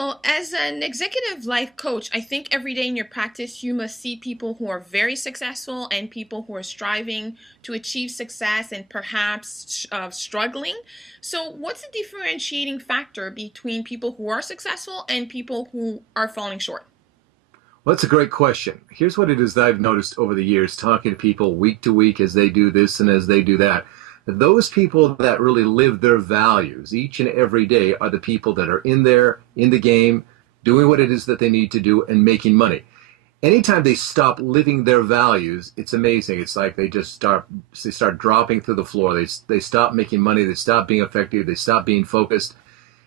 Maikel, as an executive life coach, I think every day in your practice you must see people who are very successful and people who are striving to achieve success and perhaps struggling. So, what's the differentiating factor between people who are successful and people who are falling short? Well, that's a great question. Here's what it is that I've noticed over the years, talking to people week to week as they do this and as they do that. Those people that really live their values each and every day are the people that are in there, in the game, doing what it is that they need to do and making money. Anytime they stop living their values, it's amazing. It's like they start dropping through the floor. They stop making money. They stop being effective. They stop being focused.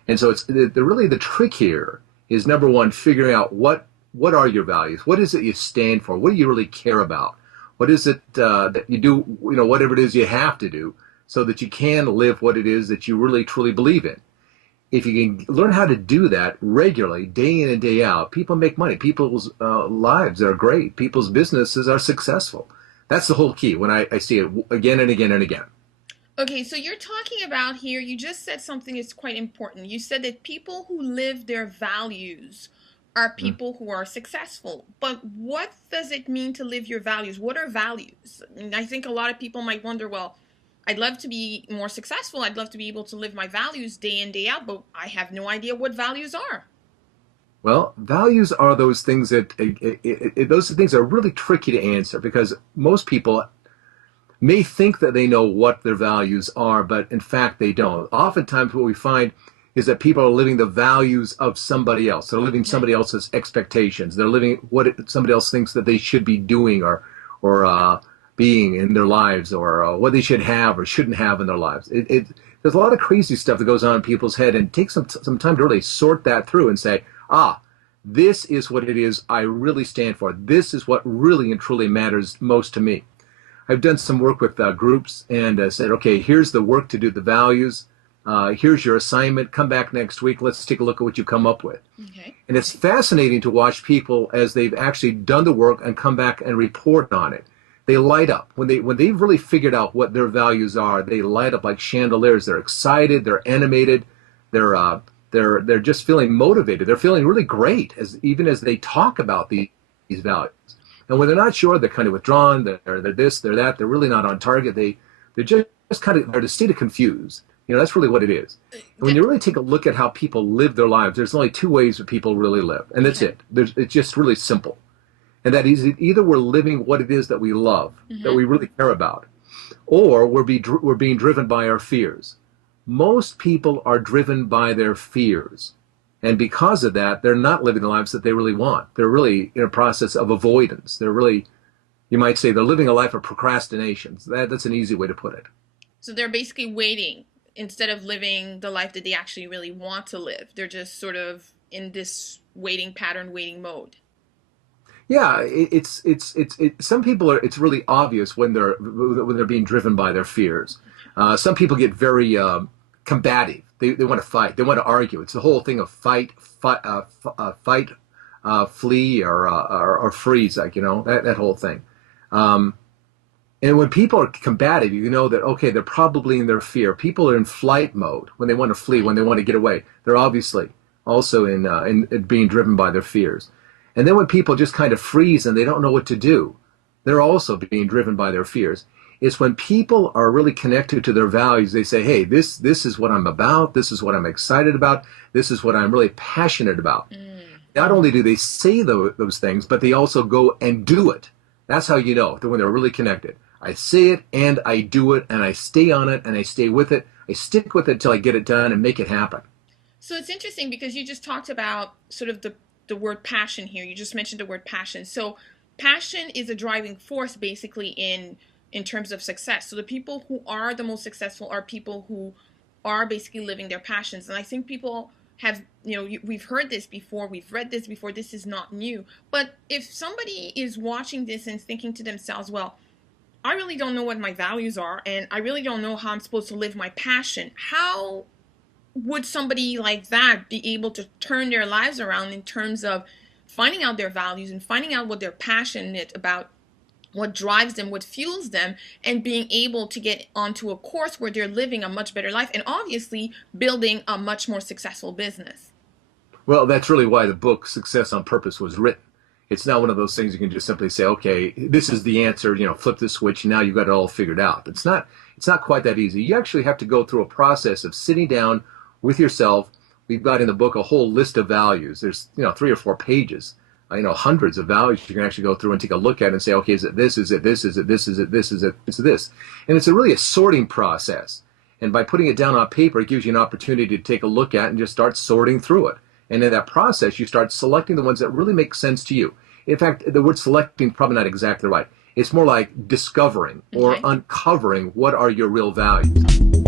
And so really the trick here is number one, figuring out what are your values? What is it you stand for? What do you really care about? What is it that you do, whatever it is you have to do so that you can live what it is that you really truly believe in? If you can learn how to do that regularly, day in and day out, people make money. People's lives are great. People's businesses are successful. That's the whole key when I see it again and again and again. Okay, so you're talking about here, you just said something that's quite important. You said that people who live their values are people who are successful. But what does it mean to live your values? What are values? And I think a lot of people might wonder, well, I'd love to be more successful. I'd love to be able to live my values day in, day out, but I have no idea what values are. Well, values are those things those things are really tricky to answer because most people may think that they know what their values are, but in fact they don't. Oftentimes what we find is that people are living the values of somebody else. They're living somebody else's expectations. They're living somebody else thinks that they should be doing or being in their lives, or what they should have or shouldn't have in their lives. There's a lot of crazy stuff that goes on in people's head, and it takes some time to really sort that through and say, this is what it is I really stand for. This is what really and truly matters most to me. I've done some work with groups and said, okay, here's the work to do the values. Here's your assignment. Come back next week. Let's take a look at what you come up with. Okay. And it's fascinating to watch people as they've actually done the work and come back and report on it. They light up when they've really figured out what their values are. They light up like chandeliers. They're excited. They're animated. They're just feeling motivated. They're feeling really great even as they talk about these values. And when they're not sure, they're kind of withdrawn. They're this, they're that. They're really not on target. They're just kind of they're in a state of confused. That's really what it is. And when you really take a look at how people live their lives, there's only two ways that people really live, and that's it. It's just really simple. And that is either we're living what it is that we love, that we really care about, or we're being driven by our fears. Most people are driven by their fears. And because of that, they're not living the lives that they really want. They're really in a process of avoidance. They're really, you might say, they're living a life of procrastination. That's an easy way to put it. So they're basically waiting instead of living the life that they actually really want to live. They're just sort of in this waiting pattern, waiting mode. Yeah, some people are. It's really obvious when they're being driven by their fears. Some people get very combative. They want to fight. They want to argue. It's the whole thing of fight, flee, or freeze. Like that whole thing. And when people are combative, you know that, okay, they're probably in their fear. People are in flight mode when they want to flee, when they want to get away. They're obviously also in being driven by their fears. And then when people just kind of freeze and they don't know what to do, they're also being driven by their fears. It's when people are really connected to their values, they say, hey, this is what I'm about. This is what I'm excited about. This is what I'm really passionate about. Not only do they say those things, but they also go and do it. That's how you know when they're really connected. I say it and I do it and I stay on it and I stay with it. I stick with it till I get it done and make it happen. So it's interesting because you just talked about sort of the word passion here. You just mentioned the word passion. So passion is a driving force basically in terms of success. So the people who are the most successful are people who are basically living their passions. And I think people have, we've heard this before, we've read this before, this is not new. But if somebody is watching this and thinking to themselves, well, I really don't know what my values are, and I really don't know how I'm supposed to live my passion, how would somebody like that be able to turn their lives around in terms of finding out their values and finding out what they're passionate about, what drives them, what fuels them, and being able to get onto a course where they're living a much better life and obviously building a much more successful business? Well, that's really why the book Success on Purpose was written. It's not one of those things you can just simply say, okay, this is the answer, flip the switch, now you've got it all figured out. It's not quite that easy. You actually have to go through a process of sitting down with yourself. We've got in the book a whole list of values. There's, 3 or 4 pages, hundreds of values you can actually go through and take a look at and say, okay, is it this, is it this, is it this, is it this, is it this? And it's really a sorting process. And by putting it down on paper, it gives you an opportunity to take a look at and just start sorting through it. And in that process, you start selecting the ones that really make sense to you. In fact, the word selecting is probably not exactly right. It's more like discovering or uncovering what are your real values.